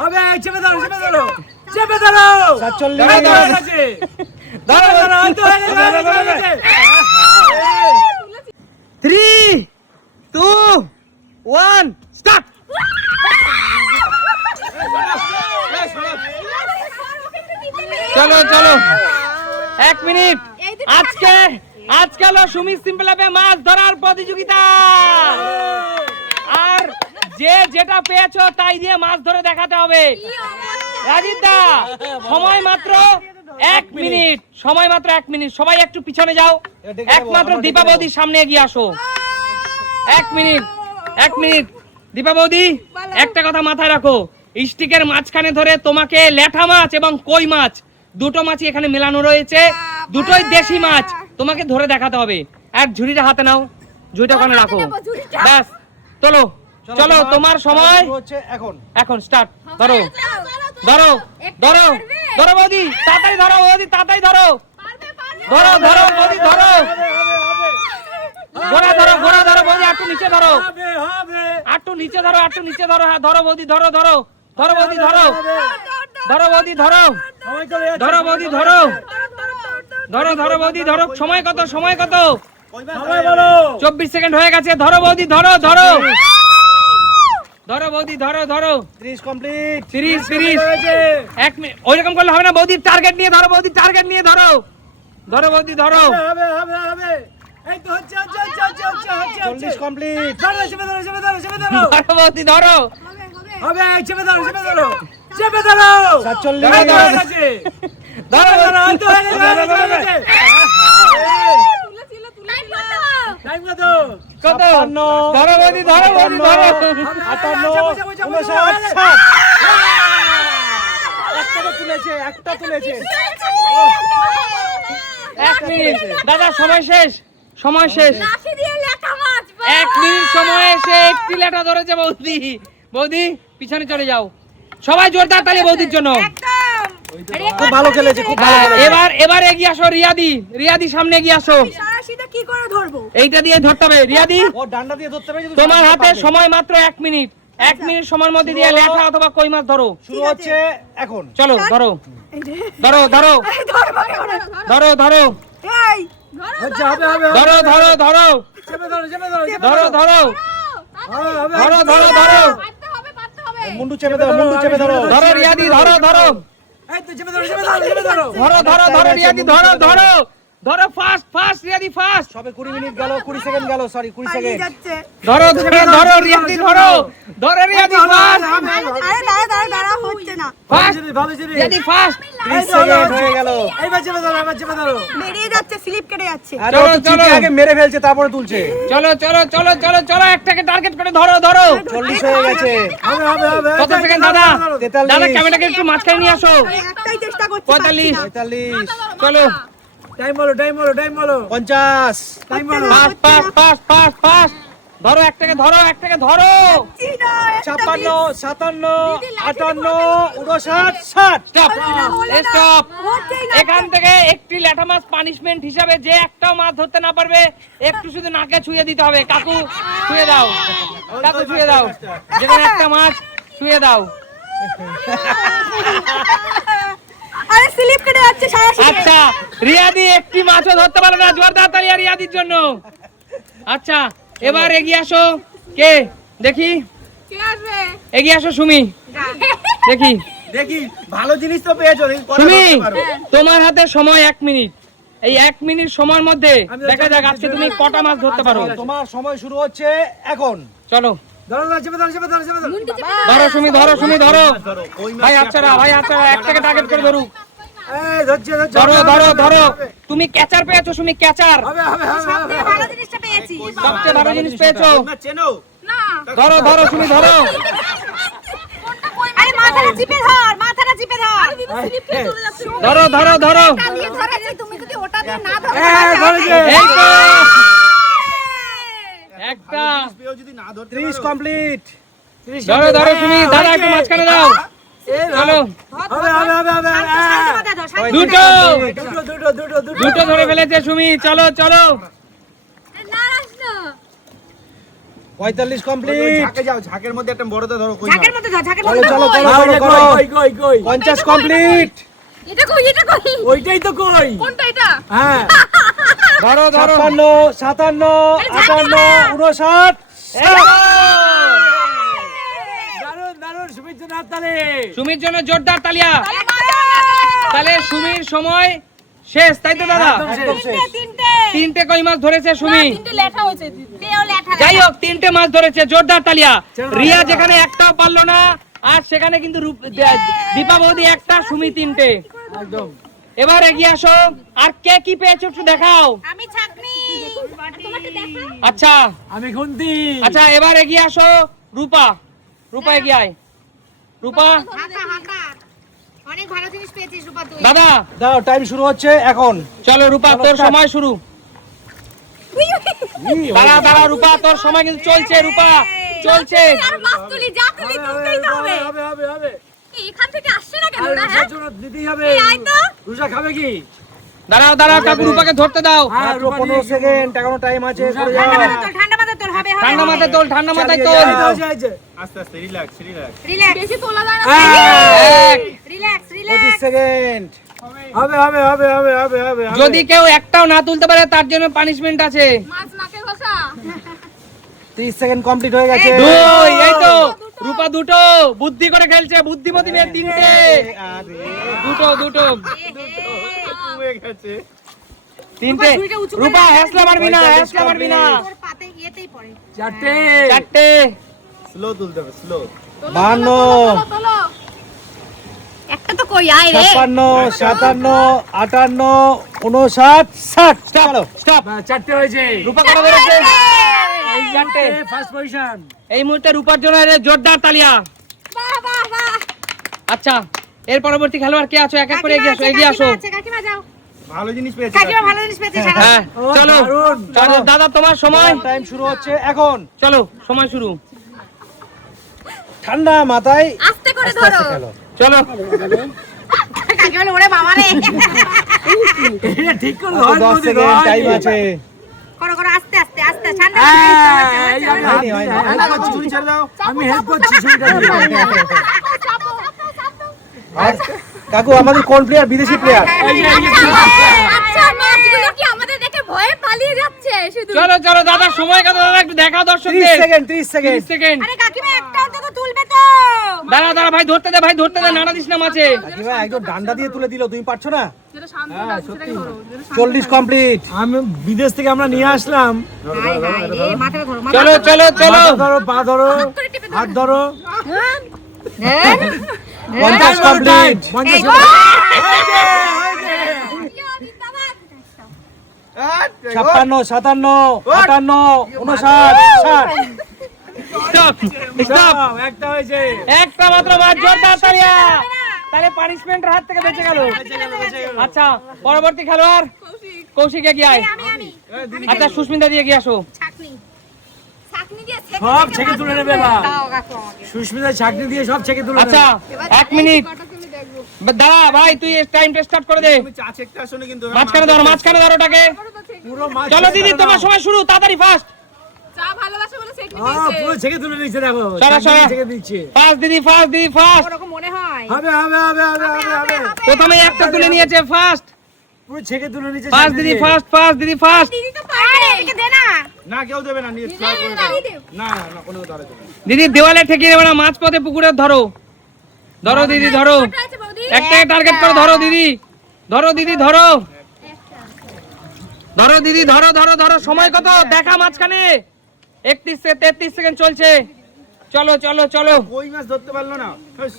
হবে চেপে ধরো 3 2 1 স্টার্ট। চলো চলো 1 মিনিট। আজকে হলো সুমি সিম্পল অ্যাপে মাছ ধরার প্রতিযোগিতা। আর যে যেটা পেয়েছো তাই দিয়ে মাছ ধরে দেখাতে হবে। রাজীব দা সময় মাত্র 1 মিনিট, সময় মাত্র 1 মিনিট। সবাই একটু পিছনে যাও, একমাত্র দীপা বৌদির সামনে এগিয়ে আসো। 1 মিনিট 1 মিনিট। দীপা বৌদি একটা কথা মাথায় রাখো, স্টিকের মাঝখানে ধরে তোমাকে ল্যাঠা মাছ এবং কই মাছ দুটো মাছই এখানে মেলানো রয়েছে, দুটোই দেশি মাছ, তোমাকে ধরে দেখাতে হবে। আর ঝুড়িটা হাতে নাও, ঝুড়িটা ওখানে রাখো, ব্যাস। চলো চলো তোমার সময় এখন স্টার্ট। ধরো ধরো ধরো ধরো বৌদি, তাড়াতাড়ি ধরো বৌদি, তাড়াতাড়ি ধরো ধরো ধরো বৌদি, ধরো গোড়া ধরো, গোড়া ধরো বৌদি, একটু নিচে ধরো, একটু নিচে ধরো, একটু নিচে ধরো। হ্যাঁ ধরো বৌদি, ধরো ধরো ধরো বৌদি, ধরো ধরো বৌদি, ধরো ধরো বৌদি, ধরো ধরো ধরো বৌদি, ধরো। সময় কত, সময় কত? 24 সেকেন্ড হয়ে গেছে। ধরো বৌদি, ধরো ধরো ধরো বৌদি, ধরো ধরো। 30 কমপ্লিট। 30 1 মিনিট। ওইরকম করলে হবে না বৌদি, টার্গেট নিয়ে ধরো বৌদি, টার্গেট নিয়ে ধরো, ধরো বৌদি, ধরো। এই তো হচ্ছে 40 কমপ্লিট। ধরো ধরো বৌদি, ধরো। হবে চেপে ধরো 47 ধরো টাইম কত? কত? ধরো বৌদি, ধরো বৌদি, ধরো। 58 59 একটা তুলেছে 1 মিনিট দাদা, সময় শেষ, সময় শেষ। 1 মিনিট সময় এসে একটি লেটা ধরেছে বৌদি। বৌদি পিছনে চলে যাও, সবাই জোরদার তালি বৌদির জন্য। খুব ভালো খেলেছে, খুব ভালো খেলেছে। এবার এগিয়ে আসো রিয়াদি, রিয়াদি সামনে এগিয়ে আসো। সারাশিটা কি করে ধরবো? এইটা দিয়ে ধরতে হবে রিয়াদি, ও ডান্ডা দিয়ে ধরতে হবে। তোমার হাতে সময় মাত্র 1 মিনিট। 1 মিনিট সময়ের মধ্যে দিয়ে লেঠা অথবা কই মাছ ধরো। শুরু হচ্ছে এখন। চলো ধরো ধরো ধরো ধরো ধরো এই হচ্ছে হবে ধরো ধরো ধরো চেপে ধরো ধরো ধরো ধরো ধরো ধরো মুন্ডু চেপে ধরো, মুন্ডু চেপে ধরো। ধরো রিয়াদি, ধরো ধরো এই তো চেপে ধরো ধরো ধরো ধরো রিয়াদি, ধরো ধরো ধরো। ফাস্ট ফাস্ট রিয়াদি, ফাস্ট। সবে 20 মিনিট গেল, 20 সেকেন্ড গেল, সরি 20 পালিয়ে সেকেন্ড। যাচ্ছে। ধরো ধরো ধরো রিয়াদি, ধরো ধরো রিয়াদি, ফাস্ট আরে দাঁড়া হচ্ছে না। ফাস্ট রিয়াদি, ফাস্ট। 30 সেকেন্ড হয়ে গেল। বেরিয়ে যাচ্ছে, স্লিপ কেটে যাচ্ছে। আরে চলো, ও তো চলো। চিঠি আগে মেরে ফেলছে, তারপরে তুলছে। চলো চলো চলো চলো চলো, একটাকে টার্গেট করে ধরো ধরো। 40 হয়ে গেছে। কত সেকেন্ড দাদা? 43 দাদা ক্যামেরাকে একটু মাঝখানে নিয়ে আসো। আমি একটাই চেষ্টা করছি, 45 45 চলো টাইম বলো 50 টাইম বলো। Fast fast fast fast fast. ধরো একটাকে, ধরো একটাকে, ধরো। 56 57 58 59 60। Stop stop. হচ্ছেই না। এখান থেকে একটি ল্যাঠা মাছ পানিশমেন্ট হিসাবে যে একটাও মাছ ধরতে না পারবে একটু শুধু নাকে ছুঁয়ে দিতে হবে। কাকু ছুঁয়ে দাও, কাকু ছুঁয়ে দাও, যেখানে একটা মাছ ছুঁয়ে দাও। আরে স্লিপ কেটে যাচ্ছে সারাশিটা। আচ্ছা রিয়াদি একটি মাছও ধরতে পারলো না, জোরদার তালি রিয়াদির জন্য। আচ্ছা এবার এগিয়ে আসো, কে দেখি কে আসবে? এগিয়ে আসো সুমি, দেখি ভালো জিনিস তো পেয়েছো, দেখি কটা সুমি ধরতে পারো। তোমার হাতে সময় 1 মিনিট। এই 1 মিনিট সময়ের মধ্যে দেখা যাক আজকে তুমি কটা মাছ ধরতে পারো। তোমার সময় শুরু হচ্ছে এখন। চলো ধরো ধরো সুমি, ধরো সুমি, ধরো। ভাই আচ্ছা ভাই আচ্ছা, একটাকে টার্গেট করে ধরু। এই ধরছে ধরো ধরো ধরো। তুমি ক্যাচার পেয়েছো সুমি, ক্যাচার। সবথেকে ভালো জিনিসটা পেয়েছি। সবচেয়ে ভালো জিনিস পেয়েছো। চেনো না। ধরো ধরো সুমি, ধরো। আরে মাথাটা চিপে ধর, মাথাটা চিপে ধর। আরে দিদি স্লিপ কেটে চলে যাচ্ছে। ধরো ধরো ধরো। ওটা দিয়ে ধরেছি, তুমি যদি ওটা দিয়ে না ধরো। ধরেছে। এই তো একটা। 30 কমপ্লিট। ধরো ধরো তুমি, দাদা একটু মাঝখানে দাও। চলো দুটো দুটো ধরে ফেলেছে সুমি। চলো চলো না আসলো। 45 কমপ্লিট ঝাঁকে যাও, ঝাঁকের মধ্যে একটা বড়টা ধরো। কই ঝাঁকের মধ্যে যাও, ঝাঁকের চলো মধ্যে চলো কই? করো 50 50 কমপ্লিট এটা কই, এটা কই? ওইটাই তো কই। কোনটা এটা? হ্যাঁ ধরো 56 57 58 59 দারুণ দারুণ শুভেচ্ছা না তালে। সুমির জন্য জোরদার তালিয়া। তাহলে মারো। তাহলে সুমির সময় শেষ, তাই তো দাদা? একদম শেষ। তিনটে। তিনটে কই মাছ ধরেছে না, সুমি? তিনটে লেঠা হয়েছে। পেও লেঠা। যাই হোক, তিনটে মাছ ধরেছে, জোরদার তালিয়া। রিয়া যেখানে একটাও পারলো না, আর সেখানে কিন্তু দীপা বৌদি একটা, সুমি তিনটে। একদম এবার এগিয়ে আসো, আর কে কি পেয়েছো একটু দেখাও। আমি ছাকনি। তোমাকে দেখাও। আচ্ছা আমি খুন্তি। আচ্ছা, এবার এগিয়ে আসো রূপা। রূপা এগিয়ে আয়। রূপা হাঁটা, হাঁটা। অনেক ভালো জিনিস পেয়েছিস রূপা তুই। দাদা, দাও টাইম শুরু হচ্ছে এখন চলো রূপা, তোর সময় শুরু। দাঁড়া দাঁড়া রূপা, তোর সময় কিন্তু চলছে। রূপা চলছে। আর মাছ তুলি, যা তুলি তুলতেই তো হবে। হবে হবে হবে। এখান থেকে আসছে না কেন আর না? রুষার জন্য দিতেই হবে। এই আয় তো। রুষা খাবে কি? দাঁড়াও দাঁড়াও, কাকু রূপাকে ধরতে দাও। হ্যাঁ, মাত্র রূপা 15 সেকেন্ড এখনো টাইম আছে করে যাও ঠান্ডা মাথায় তোল, ঠান্ডা মাথায় তোল, হবে হবে। ঠান্ডা মাথায় তোল, ঠান্ডা মাথায় তোল। চালিয়ে যাও। এই যে, আস্তে আস্তে, রিল্যাক্স রিল্যাক্স। রিল্যাক্স। বেশি তোলা যায় না। এক। Relax, 25 relax. সেকেন্ড হবে হবে হবে হবে হবে হবে হবে। যদি কেউ একটাও না তুলতে পারে, তার জন্য পানিশমেন্ট আছে। মাছ নাকে ঘষা। 30 সেকেন্ড কমপ্লিট হয়ে গেছে দুই, এই তো রূপা দুটো বুদ্ধি করে খেলছে। বুদ্ধিমতী মেয়ে তিনটে। আরে দুটো দুটো কমে গেছে। তিনটে। ঝুড়িটা উঁচু করে রূপা রাখ। হেসলা পারবি না, হেসলা পারবি না। তোর পাতে ইয়েতেই পড়ে। চারটে। চারটে। স্লো তুলতে হবে, স্লো। 52 তোলো। একটা তো কই আয় রে। 56 57 58 59 60 চলো স্টপ। বাহ, চারটে হয়েছে। রূপা কটা ধরেছে? এই চারটে ফার্স্ট পজিশন। এই মুহূর্তে রূপার জন্য এর জোরদার তালিয়া। বাহ বাহ বাহ। আচ্ছা, এর পরবর্তী খেলোয়াড় কে আছো? এক এক করে এগিয়ে আসো, এগিয়ে আসো। কাকিমা যাও। ভালো জিনিস পেয়েছি। কাকিমা ভালো জিনিস পেয়েছে সারা। হ্যাঁ, ও, চলো দারুণ। চলো দাদা, তোমার সময়। টাইম শুরু হচ্ছে এখন চলো, সময় শুরু। ঠান্ডা মাথায় আস্তে করে আস্তে ধরো। আস্তে খেলো চলো কাকিমা বলে, ওরে বাবা রে। এটা ঠিক করে মাত্র ধর 10 বৌদি, সেকেন্ড ধর। টাইম আছে করো করো আস্তে আস্তে আস্তে ঠান্ডা। এই যে আমি হাত হয়নি, হয়নি। দিয়ে- হ্যান্ড করছি, ছুরি ছেড়ে দাও। আমি হেল্প করছি সেইটা আর কাকু আমাদের কোন প্লেয়ার? বিদেশি প্লেয়ার। আচ্ছা মাছগুলো কি আমাদের দেখে ভয়ে পালিয়ে যাচ্ছে শুধু? চলো চলো দাদা, সময় কত দাদা একটু দেখাও 30 দর্শকদের। Second 30 second 30 second. আরে কাকিমা একটা অন্তত তুলবে তো। দাঁড়া দাঁড়া ভাই, ধরতে দে ভাই, ধরতে দে, নাড়া দিস না মাছে। কাকিমা একদম ডান্ডা দিয়ে তুলে দিল, তুমি পারছো না? 40 কমপ্লিট আমি বিদেশ থেকে আমরা নিয়ে আসলাম। হাই হাই রে মাথাটা ধরো চলো চলো চলো। মাথা ধরো, পা ধরো, হাত ধরো। হ্যাঁ 50 কমপ্লিট 50 56 57 58 59 60 স্টপ স্টপ। একটা হয়েছে। একটা মাত্র মাছ, জোরদার তালিয়া। তাহলে পানিশমেন্টের হাত থেকে বেঁচে গেল। আচ্ছা, পরবর্তী খেলোয়াড় কৌশিক এগিয়ে আয়। আমি আচ্ছা, সুস্মিতা দিয়ে এগিয়ে আসো। ছাকনি ছাকনি দিয়ে ছেঁকে সব ছেঁকে তুলে নেবে এবার। দাও কাকু আমাকে। সুস্মিতা ছাকনি দিয়ে সব ছেঁকে তুলে নেবে। আচ্ছা, 1 মিনিট। দাঁড়া ভাই, তুই টাইমটা স্টার্ট করে দে। তুমি চা চেকতে আসো না কিন্তু। মাঝখানে ধরো, মাঝখানে ধরো ওটাকে। পুরো মাছ চলো দিদি, ছেঁকে তোমার দাও। সময় শুরু, তাড়াতাড়ি ফাস্ট। পুরো ছেঁকে তুলে নিচ্ছে দেখো। সরা, ছাকনি সরা। ছেঁকে দিচ্ছে। ফাস্ট দিদি, ফাস্ট দিদি, ফাস্ট। ওরকম মনে হয়। হবে হবে হবে হবে হবে হবে। প্রথমে একটা তুলে নিয়েছে, ফাস্ট পুরো ছেঁকে তুলে নিচ্ছে। ফাস্ট ছাকনি দিদি, দিয়ে। ফাস্ট ফাস্ট দিদি, ফাস্ট। দিদি তো পারে এদিকে দে না। না, কেউ দেবে না, নিয়ে ট্রাই করে দাও। না না না, কোনো ধরে দেবে না। দিদি দেওয়ালে ঠেকিয়ে দেবে না, মাছ পথে পুকুরে ধরো। ধরো দিদি, ধরো। কটা আছে বৌদি? একটাকে টার্গেট করে ধরো দিদি। ধরো দিদি, ধরো। ধরো দিদি, ধরো ধরো ধরো। সময় কত দেখা মাঝখানে? 31 থেকে 33 সেকেন্ড চলছে। চলো চলো চলো কই মাছ ধরতে পারলো না। হাস,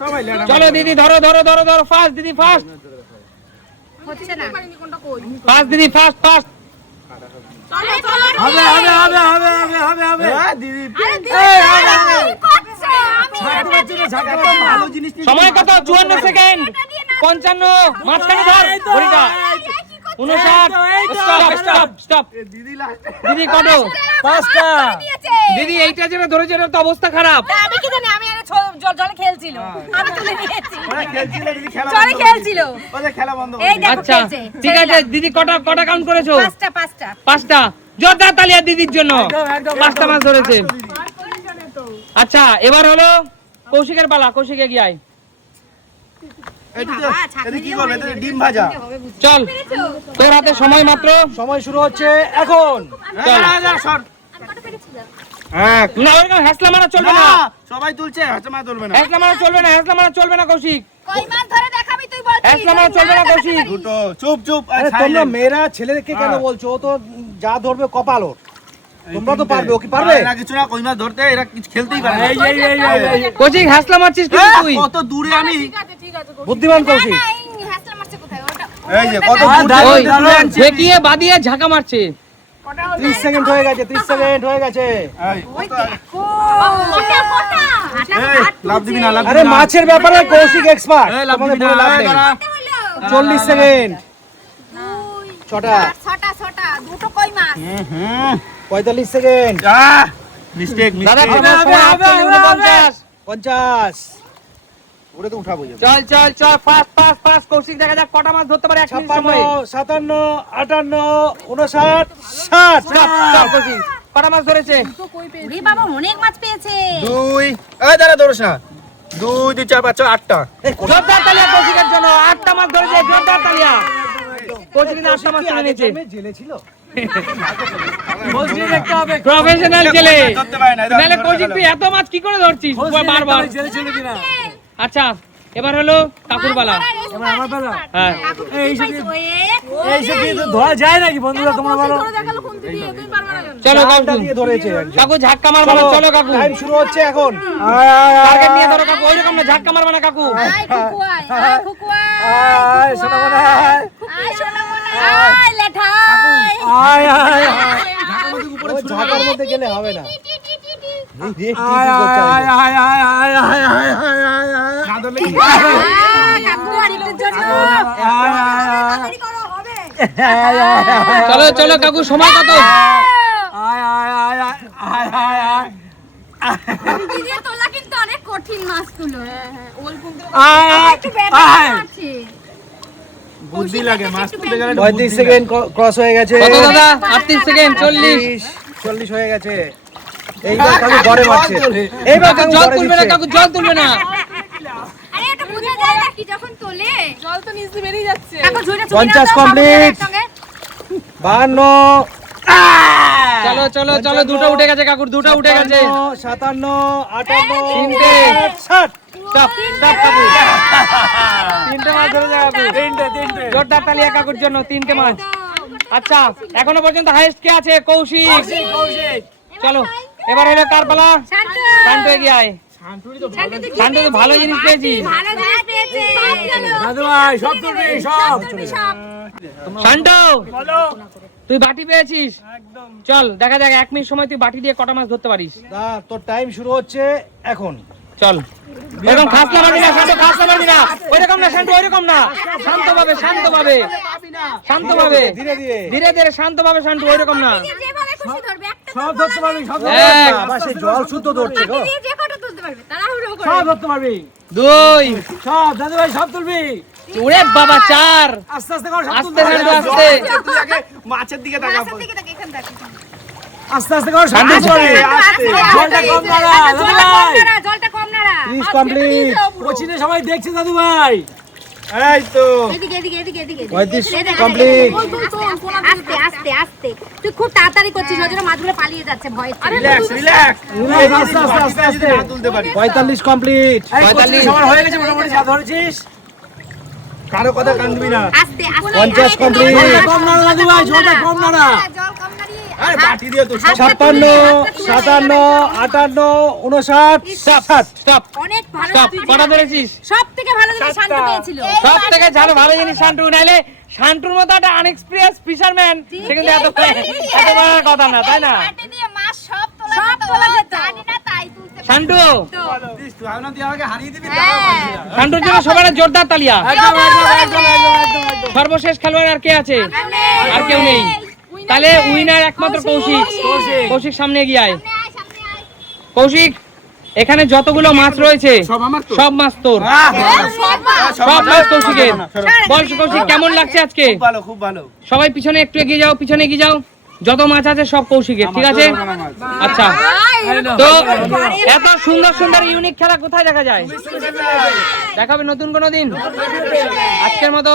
সবাই লেডা। চলো দিদি, ধরো ধরো ধরো ধরো। ফাস্ট দিদি, ফাস্ট হচ্ছে না। ফাস্ট দিদি, ফাস্ট ফাস্ট। চলো চলো। হবে হবে হবে হবে হবে হবে হবে। হ্যাঁ, দিদি আরে দিদি কি করছো? আমি ছাকনি হচ্ছে না, ছাকনি এত হচ্ছে না। ভালো জিনিস নিয়ে সময় কত? 54 সেকেন্ড। 55 মাঝখানে ধর ঘড়িটা। 59 স্টপ স্টপ স্টপ। দিদি লাস্ট। দিদি কত? পাঁচটা। নিয়েছে। দিদি এইটা যেটা ধরেছে, এটা তো অবস্থা খারাপ। না, আমি কি জানি, আমি আরে জলে খেলছিল। আমি তুলে নিয়েছি। ওরা খেলছিল, দিদি খেলা জলে বন্ধ খেলছিল। করে দিল। ওদের খেলা বন্ধ করে এই দিল। দেখো আচ্ছা খেলছে। ঠিক আছে দিদি, কটা কটা কাউন্ট করেছো? পাঁচটা পাঁচটা। 5টা। জোরদার তালিয়া দিদির জন্য। একদম, একদম, 5টা মাছ ধরেছে। আচ্ছা এবার হলো কৌশিকের পালা, কৌশিক এগিয়ে আয়। এটা কি করবে? এটা ডিম ভাজা। চল তোর হাতে সময় মাত্র। সময় শুরু হচ্ছে এখন। চল। হ্যাঁ, না ওরকম হ্যাসলা মারা চলবে না, সবাই তুলছে, হাতে মা তুলবে না। হ্যাসলা মারা চলবে না, হ্যাসলা মারা চলবে না কৌশিক, কই মাছ ধরে দেখাবি তুই বলছিস? হ্যাসলা মারা চলবে না কৌশিক। দুটো চুপ চুপ। আরে তোমরা মেয়েরা ছেলেকে কেন বলছো? ও তো যা ধরবে কপাল ওর। তোমরা তো পারবে, ও কি পারবে? এরা কিছু না, কই মাছ ধরতে এরা কিছু খেলতেই পারে না। এই কৌশিক হ্যাসলা মারছিস কিন্তু তুই। কত দূরে আমি, ঠিক আছে বুদ্ধিমান কৌশিক। না এই হ্যাসলা মারছে কোথায় ওটা? এই যে কত আর দূরে ওই দাঁড়ান, ঝেঁকিয়ে বাদিয়ে ঝাঁকা মারছে। 30 সেকেন্ড হয়ে গেছে, 30 সেকেন্ড হয়ে গেছে। এই, কোটা কোটা এই, লাভ দিবি না, লাভ আরে দিবি না। মাছের ব্যাপারে কৌশিক এক্সপার্ট। এই, লাভ তোমাকে দিবি বলে না, লাভ এই, নেই। দাঁড়া। 40 সেকেন্ড, 6টা, ছটা দুটো কই মাছ। 45 সেকেন্ড, মিস্টেক দাদা মিস্টেক। তোমার সময় আসছে 49। 50, ওরে তো উঠাবো যাবে। চল চল চল ফাস্ট ফাস্ট ফাস্ট কৌশিক দেখা যাক কটা মাছ ধরতে পারে 1 মিনিট 56, সময়। 57, 58, 59, 60। স্টপ স্টপ কৌশিক কটা মাছ ধরেছে? ওরে বাবা অনেক মাছ পেয়েছে। 2, এই দাঁড়া, ধরিস না। 2, 2, 4, 5, 6, 8টা। জোরদার তালিয়া কৌশিকের জন্য। 8টা মাছ ধরেছে, জোরদার তালিয়া। কৌশিক কিন্তু 8টা মাছ তুলে নিয়েছে। জেলে ছিল। কৌশিক দেখতে হবে। প্রফেশনাল জেলে। ধরতে পারে না, নাহলে কৌশিক তুই এত মাছ কি করে ধরছিস বারবার? জেলে ছিল কিনা? আচ্ছা এবার হলো কাকুর পালা। এবার আমার পালা। হ্যাঁ এইসব দিয়ে তো ধরা যায় নাকি বন্ধুরা, তোমরা বলো? চলো জালটা কাকু, দিয়ে ধরেছে একজন। কাকু ঝাক্কা মারবা না, চলো কাকু। টাইম শুরু হচ্ছে এখন। টার্গেট নিয়ে ধরো কাকু, ওইরকম না, ঝাক্কা মারবা না কাকু। আয় শোনা মনে হয়। আয় আয় ও ঝাঁকার মধ্যে গেলে হবে না। আয় আয় আয় আয় আয় আয় আয় আয় আয় আয়। না ধরলে কি? চলো চলো কাকু, সময় কত? আয় আয় আয় আয় আয় আয় আয়। তোলা কিন্তু অনেক কঠিন মাছ তুলো। আয় একটু ব্যাপার আয়। আছে। বুদ্ধি লাগে, মাছ তুলতে গেলে একটু 35 বুদ্ধি সেকেন্ড ক্রস হয়ে গেছে। কত দাদা? 38 সেকেন্ড, 40। 40 হয়ে গেছে। এইবার কাকু গড়ে মারছে। এইবার কাকু জল গড়ে তুলবে না দিচ্ছে। কাকু, জল তুলবে না। আরে এটা বোঝা যায় না কি যখন তোলে জল তো নিচে বেরিয়ে যাচ্ছে। এখন ঝুড়িটা 50 complete। 52, চলো চলো চলো, দুটো উঠে গেছে কাকুর, দুটো উঠে গেছে। 57, 58, তিনটে। 60। স্টপ স্টপ কাকু, 3টে মাছ ধরে যায় কাকু। তিনটে। জোরদার তালিয়া কাকুর জন্য 3টে মাছ। আচ্ছা এখনো পর্যন্ত হাইয়েস্ট কে আছে? কৌশিক। কৌশিক। চলো এবার হলো কার পালা? শান্ত শান্ত এগিয়ে আয়। শান্ত তো ভালো জিনিস পেয়েছি। ভালো জিনিস পেয়েছে। দাদু ভাই সব তুলবি সব। শান্ত বলো। তুই বাটি পেয়েছিস? চল দেখা যাক 1 মিনিট সময় তুই বাটি দিয়ে কটা মাছ ধরতে পারিস। দা তোর টাইম শুরু হচ্ছে এখন। চল ওইরকম খাসলা মারবি না শান্ত, খাসলা মারবি না, ওইরকম না শান্ত, ওইরকম না, শান্তভাবে শান্তভাবে শান্তভাবে ধীরে ধীরে। ধীরে ধীরে শান্তভাবে শান্ত, ওইরকম না। যেভাবে খুশি ধরবে একটা সব ধরতে পারবি সব ধরতে এক, আবার সেই জল শুদ্ধ ধরছে গো। দিয়ে যে ফটো তুলতে পারবে তাড়াহুড়ো করে। সব ধরতে পারবি। 2 সব দাদু ভাই সব তুলবি। ওরে বাবা 4 আস্তে আস্তে কর, সব আস্তে তুলতে শান্ত, পারবি। আস্তে। তুই আগে মাছের দিকে তাকা। মাছের দিকে তাকে এখান থেকে। আস্তে আস্তে কর, সব ঠান্ডা তুলতে পারবি। জলটা কম নাড়া, দাদু ভাই। জলটা কম নাড়া। 30 কমপ্লিট। কোচিনে সবাই দেখছে দাদু ভাই। এই তো এদিকে এদিকে এদিকে এদিকে 35 কমপ্লিট। আস্তে আস্তে আস্তে তুই খুব তাড়াতাড়ি করছিস ওই জন্য মাছগুলো পালিয়ে যাচ্ছে ভয় রিল্যাক্স রিল্যাক্স। আস্তে আস্তে আস্তে আস্তে। না তুলতে পারি। 45 কমপ্লিট। এই কোচিনে সবার হয়ে গেছে মোটামুটি, যা ধরেছিস। কারো কথা কানবি না। আস্তে আস্তে 50 complete। জলটা কম নাড়া দাদু ভাই, জলটা কম নাড়া। জল কম নাড়িয়ে আরে বাটি দিয়ে তো সব 56, 57, 58, 59, 60। স্টপ অনেক ভালো স্টপ, তুই কটা ধরেছিস? সব থেকে ভালো জিনিস শান্ত পেয়েছিল সব থেকে ভালো জিনিস শান্তু, নাইলে শান্তুর মতো একটা আনএক্সপিরিয়েন্স ফিশারম্যান সে কিন্তু এত বড় কথা না, তাই না? হাতে দিয়ে মাছ সব তোলা যেত জানি না তাই তুলতে শান্তু, তুই আগে তুই আমাকে হারিয়ে দিবি। শান্তুর জন্য সবার জোরদার তালিয়া। একদম একদম একদম একদম একদম। সর্বশেষ খেলোয়াড় আর কে আছে? আর কেউ নেই। তাহলে উইনার একমাত্র কৌশিক। কৌশিক সামনে এগিয়ে আয়। কৌশিক, এখানে যতগুলো মাছ রয়েছে সব আমার তো। সব মাছ তোর, সব মাছ কৌশিকের। বল কৌশিক কেমন লাগছে আজকে? খুব ভালো খুব ভালো। সবাই পিছনে একটু এগিয়ে যাও, পিছনে এগিয়ে যাও। যত মাছ আছে সব কৌশিকের, ঠিক আছে? আচ্ছা, তো এত সুন্দর সুন্দর ইউনিক খেলা কোথায় দেখা যায়? দেখাবে নতুন কোনো দিন। আজকের মতো